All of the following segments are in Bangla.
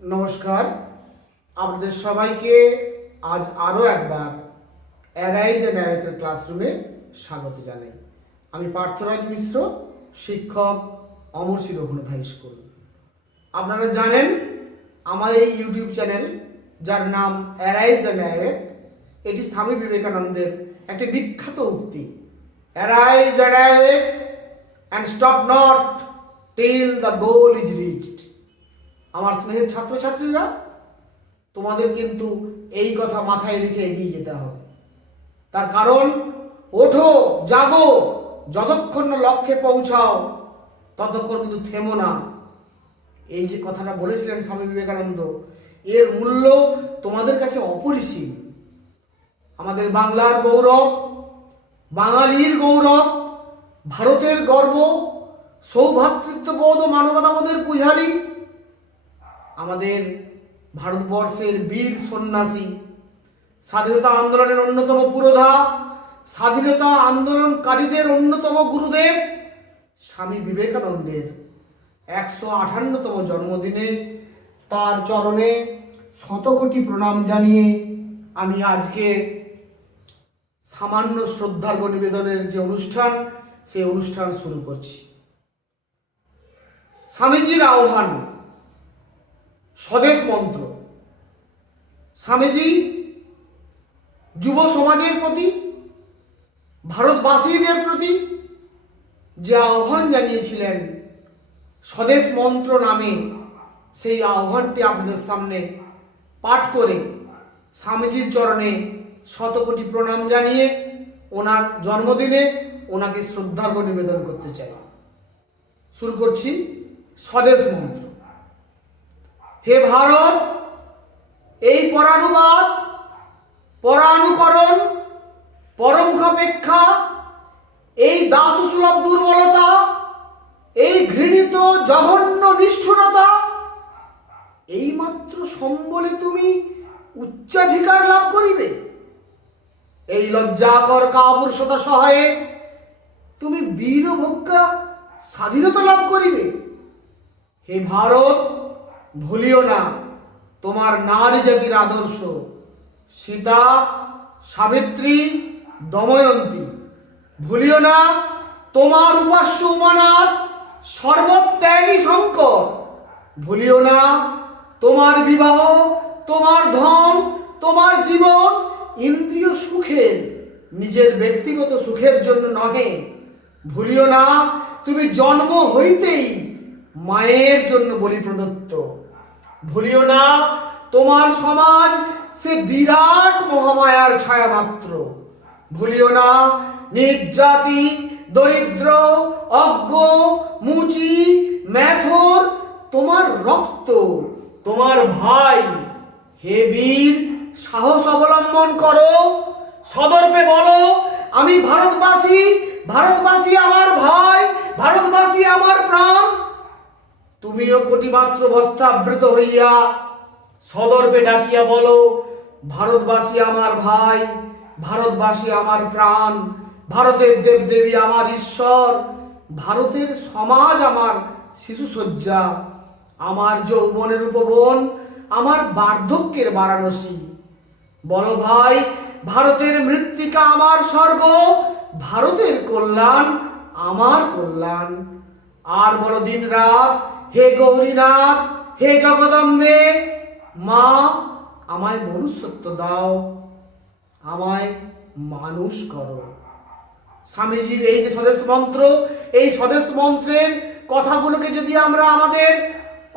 নমস্কার, আপনাদের সবাইকে আজ আরও একবার অ্যারাইজ অ্যান্ড অ্যাওয়েকের ক্লাসরুমে স্বাগত জানাই। আমি পার্থরাজ মিশ্র, শিক্ষক, অমরশী রঘুনাথ হাই স্কুল। আপনারা জানেন আমার এই ইউটিউব চ্যানেল, যার নাম অ্যারাইজ অ্যান্ড অ্যাওয়েক, এটি স্বামী বিবেকানন্দের একটি বিখ্যাত উক্তি, arise and awake and stop not till the goal is reached. আমার স্নেহের ছাত্রছাত্রীরা, তোমাদের কিন্তু এই কথা মাথায় রেখে এগিয়ে যেতে হবে। তার কারণ, ওঠো, জাগো, যতক্ষণ না লক্ষ্যে পৌঁছাও ততক্ষণ কিন্তু থেমো না। এই যে কথাটা বলেছিলেন স্বামী বিবেকানন্দ, এর মূল্য তোমাদের কাছে অপরিসীম। আমাদের বাংলার গৌরব, বাঙালির গৌরব, ভারতের গর্ব, সৌভ্রাতৃত্ববোধ ও মানবতাবোধের পূজারী, আমাদের ভারতবর্ষের বীর সন্ন্যাসী, স্বাধীনতা আন্দোলনের অন্যতম পুরোধা, স্বাধীনতা আন্দোলনকারীদের অন্যতম গুরুদেব স্বামী বিবেকানন্দের 158তম জন্মদিনে তার চরণে শতকোটি প্রণাম জানিয়ে আমি আজকে সামান্য শ্রদ্ধার্ঘ্য নিবেদনের যে অনুষ্ঠান, সেই অনুষ্ঠান শুরু করছি। স্বামীজির আহ্বান, স্বদেশ মন্ত্র। স্বামীজি যুব সমাজের প্রতি, ভারতবাসীদের প্রতি যে আহ্বান জানিয়েছিলেন স্বদেশ মন্ত্র নামে, সেই আহ্বানটি আপনাদের সামনে পাঠ করে স্বামীজির চরণে শতকোটি প্রণাম জানিয়ে ওনার জন্মদিনে ওনাকে শ্রদ্ধার্ঘ্য নিবেদন করতে চাই। শুরু করছি স্বদেশ মন্ত্র। হে ভারত, এই পরানুবাদ, পরানুকরণ, পরমুখাপেক্ষা, এই দাসসুলভ দুর্বলতা, এই ঘৃণিত জঘন্য নিষ্ঠুরতা, এইমাত্র সম্বলে তুমি উচ্চাধিকার লাভ করিবে। এই লজ্জাকর কাপুরুষতা সহায়ে তুমি বীরভোগ্যা স্বাধীনতা লাভ করিবে। হে ভারত, ভুলিও না তোমার নারী জাতির আদর্শ, সীতা, সাবিত্রী, দময়ন্তী। ভুলিও না তোমার উপাস্য উমানাথ, সর্বত্যাগী শঙ্কর। ভুলিও না তোমার বিবাহ, তোমার ধন, তোমার জীবন ইন্দ্রিয় সুখের, নিজের ব্যক্তিগত সুখের জন্য নহে। ভুলিও না তুমি জন্ম হইতেই মায়ের জন্য বলি প্রদত্ত। ভুলিও না তোমার সমাজ সে বিরাট মহামায়ার ছায়া মাত্র। ভুলিও না নিজ জাতি, দরিদ্র, অজ্ঞ, মুচি, মেথর তোমার রক্ত, তোমার ভাই। হে বীর, সাহস অবলম্বন করো, সদর্পে বলো, আমি ভারতবাসী, ভারতবাসী আমার ভাই, ভারতবাসী আমার প্রাণ। তুমিও কোটিমাত্র বস্ত্রাবৃত হইয়া সদর্পে ডাকিয়া বলো, ভারতবাসী আমার ভাই, ভারতবাসী আমার প্রাণ, ভারতের দেবদেবী আমার ঈশ্বর, ভারতের সমাজ আমার শিশুসজ্জা, আমার যৌবনের উপবন, আমার বার্ধক্যের বারাণসী। বলো ভাই, ভারতের মৃত্তিকা আমার স্বর্গ, ভারতের কল্যাণ আমার কল্যাণ। আর বলো দিন রাত, হে গৌরীনাথ, হে জগদম্বে, মা আমায় মনুষ্যত্ব দাও, আমায় মানুষ করো। স্বামীজির এই যে স্বদেশ মন্ত্র, এই স্বদেশ মন্ত্রের কথাগুলোকে যদি আমরা আমাদের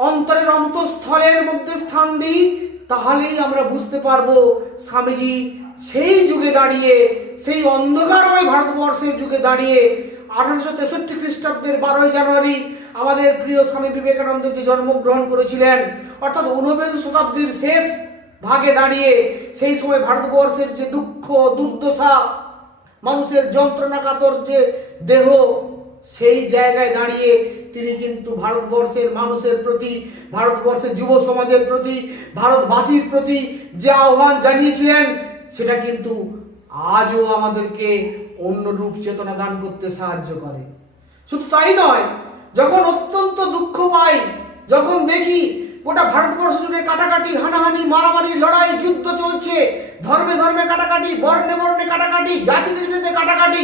অন্তরের অন্তঃস্থলের মধ্যে স্থান দিই, তাহলেই আমরা বুঝতে পারবো স্বামীজি সেই যুগে দাঁড়িয়ে, সেই অন্ধকারময় ভারতবর্ষের যুগে দাঁড়িয়ে 1863 খ্রিস্টাব্দের 12ই জানুয়ারি আমাদের প্রিয় স্বামী বিবেকানন্দ যে জন্মগ্রহণ করেছিলেন, অর্থাৎ 19 শতাব্দীর শেষ ভাগে দাঁড়িয়ে সেই সময় ভারতবর্ষের যে দুঃখ দুর্দশা, মানুষের যন্ত্রণাকাতর যে দেহ, সেই জায়গায় দাঁড়িয়ে তিনি কিন্তু ভারতবর্ষের মানুষের প্রতি, ভারতবর্ষের যুব সমাজের প্রতি, ভারতবাসীর প্রতি যে আহ্বান জানিয়েছিলেন, সেটা কিন্তু আজও আমাদেরকে অন্য রূপ চেতনা দান করতে সাহায্য করে। শুধু তাই নয়, যখন অত্যন্ত দুঃখ পাই, যখন দেখি গোটা ভারতবর্ষ জুড়ে কাটাকাটি, হানাহানি, মারামারি, লড়াই, যুদ্ধ চলছে, ধর্মে ধর্মে কাটাকাটি, বর্ণে বর্ণে কাটাকাটি, জাতিতে জাতিতে কাটাকাটি।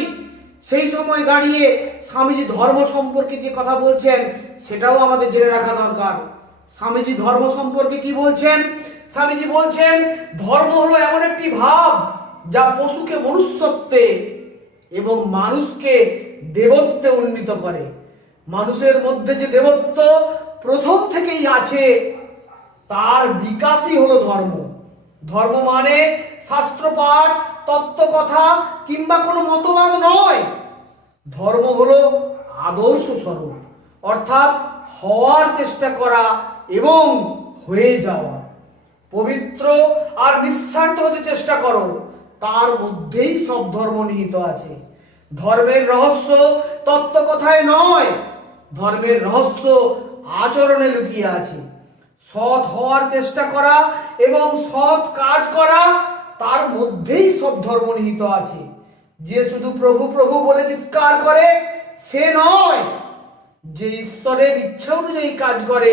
সেই সময় দাঁড়িয়ে স্বামীজি ধর্ম সম্পর্কে যে কথা বলছেন সেটাও আমাদের জেনে রাখা দরকার। স্বামীজি ধর্ম সম্পর্কে কি বলছেন? স্বামীজি বলছেন ধর্ম হলো এমন একটি ভাব যা পশুকে মনুষ্যত্বে এবং মানুষকে দেবত্বে উন্নীত করে। মানুষের মধ্যে যে দেবত্ব প্রথম থেকেই আছে তার বিকাশই হলো ধর্ম। ধর্ম মানে শাস্ত্রপাঠ, তত্ত্বকথা কিংবা কোনো মতবাদ নয়। ধর্ম হলো আদর্শ স্বরূপ, অর্থাৎ হওয়ার চেষ্টা করা এবং হয়ে যাওয়া। পবিত্র আর নিঃস্বার্থ হতে চেষ্টা করো, তার মধ্যেই সব ধর্ম নিহিত আছে। ধর্মের রহস্য তত্ত্বকথায় নয়, ধর্মের রহস্য আচরণে লুকিয়ে আছে। সৎ হওয়ার চেষ্টা করা এবং সৎ কাজ করা, তার মধ্যেই সব ধর্ম নিহিত আছে। যে শুধু প্রভু প্রভু বলে চিৎকার করে সে নয়, যে ঈশ্বরের ইচ্ছা অনুযায়ী কাজ করে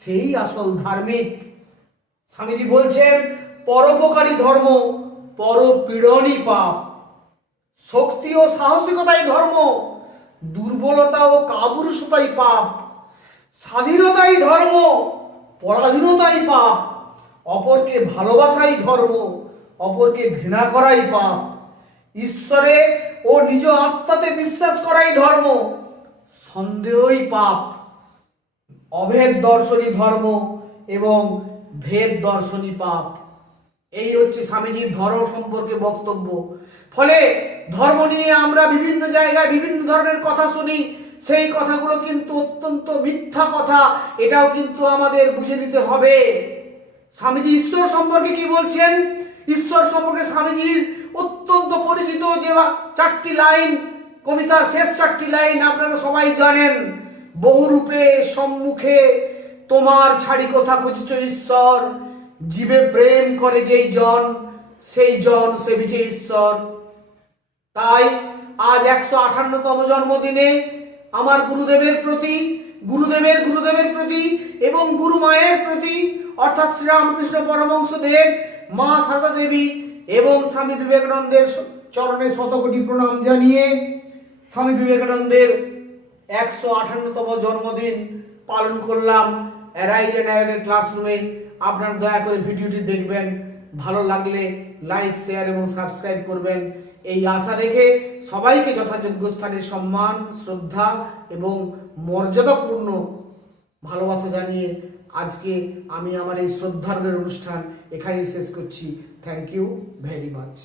সেই আসল ধার্মিক। স্বামীজি বলছেন পরোপকারী ধর্ম, পরপীড়নই পাপ। শক্তি ও সাহসিকতাই ধর্ম, দুর্বলতা ও কাপুরুষতাই পাপ। স্বাধীনতাই ধর্ম, পরাধীনতাই পাপ। অপরকে ভালোবাসাই ধর্ম, অপরকে ঘৃণা করাই পাপ। ঈশ্বরে ও নিজ আত্মাতে বিশ্বাস করাই ধর্ম, সন্দেহই পাপ। অভেদ দর্শনই ধর্ম এবং ভেদ দর্শনই পাপ। এই হচ্ছে স্বামীজির ধর্ম সম্পর্কে বক্তব্য। ফলে ধর্ম নিয়ে আমরা বিভিন্ন জায়গায় বিভিন্ন ধরনের কথা শুনি, সেই কথাগুলো কিন্তু অত্যন্ত মিথ্যা কথা, এটাও কিন্তু আমাদের বুঝে নিতে হবে। স্বামীজি ঈশ্বর সম্পর্কে কি বলছেন? ঈশ্বর সম্পর্কে স্বামীজির অত্যন্ত পরিচিত যে 4টি লাইন, কবিতার শেষ 4টি লাইন আপনারা সবাই জানেন। বহুরূপে সম্মুখে তোমার ছাড়ি কথা খুঁজছ ঈশ্বর, জীবে প্রেম করে যেই জন, সেই জন সেবিছে ঈশ্বর। তাই আজ 158তম জন্মদিনে আমার গুরুদেবের প্রতি, গুরুদেবের প্রতি এবং গুরু মায়ের প্রতি, অর্থাৎ শ্রীরামকৃষ্ণ পরমহংসদেব, মা সারদা দেবী এবং স্বামী বিবেকানন্দের চরণে শতকোটি প্রণাম জানিয়ে স্বামী বিবেকানন্দের 158তম জন্মদিন পালন করলাম অ্যারাইজ এন্ড অ্যাওয়েকেন ক্লাসরুমে। আপনারা দয়া করে ভিডিওটি দেখবেন, ভালো লাগলে লাইক, শেয়ার এবং সাবস্ক্রাইব করবেন। এই আশা রেখে সবাইকে যথাযোগ্য স্থানে সম্মান, শ্রদ্ধা এবং মর্যাদাপূর্ণ ভালোবাসা জানিয়ে আজকে আমি আমার এই শ্রদ্ধার্ঘ্যের অনুষ্ঠান এখানেই শেষ করছি। Thank you very much.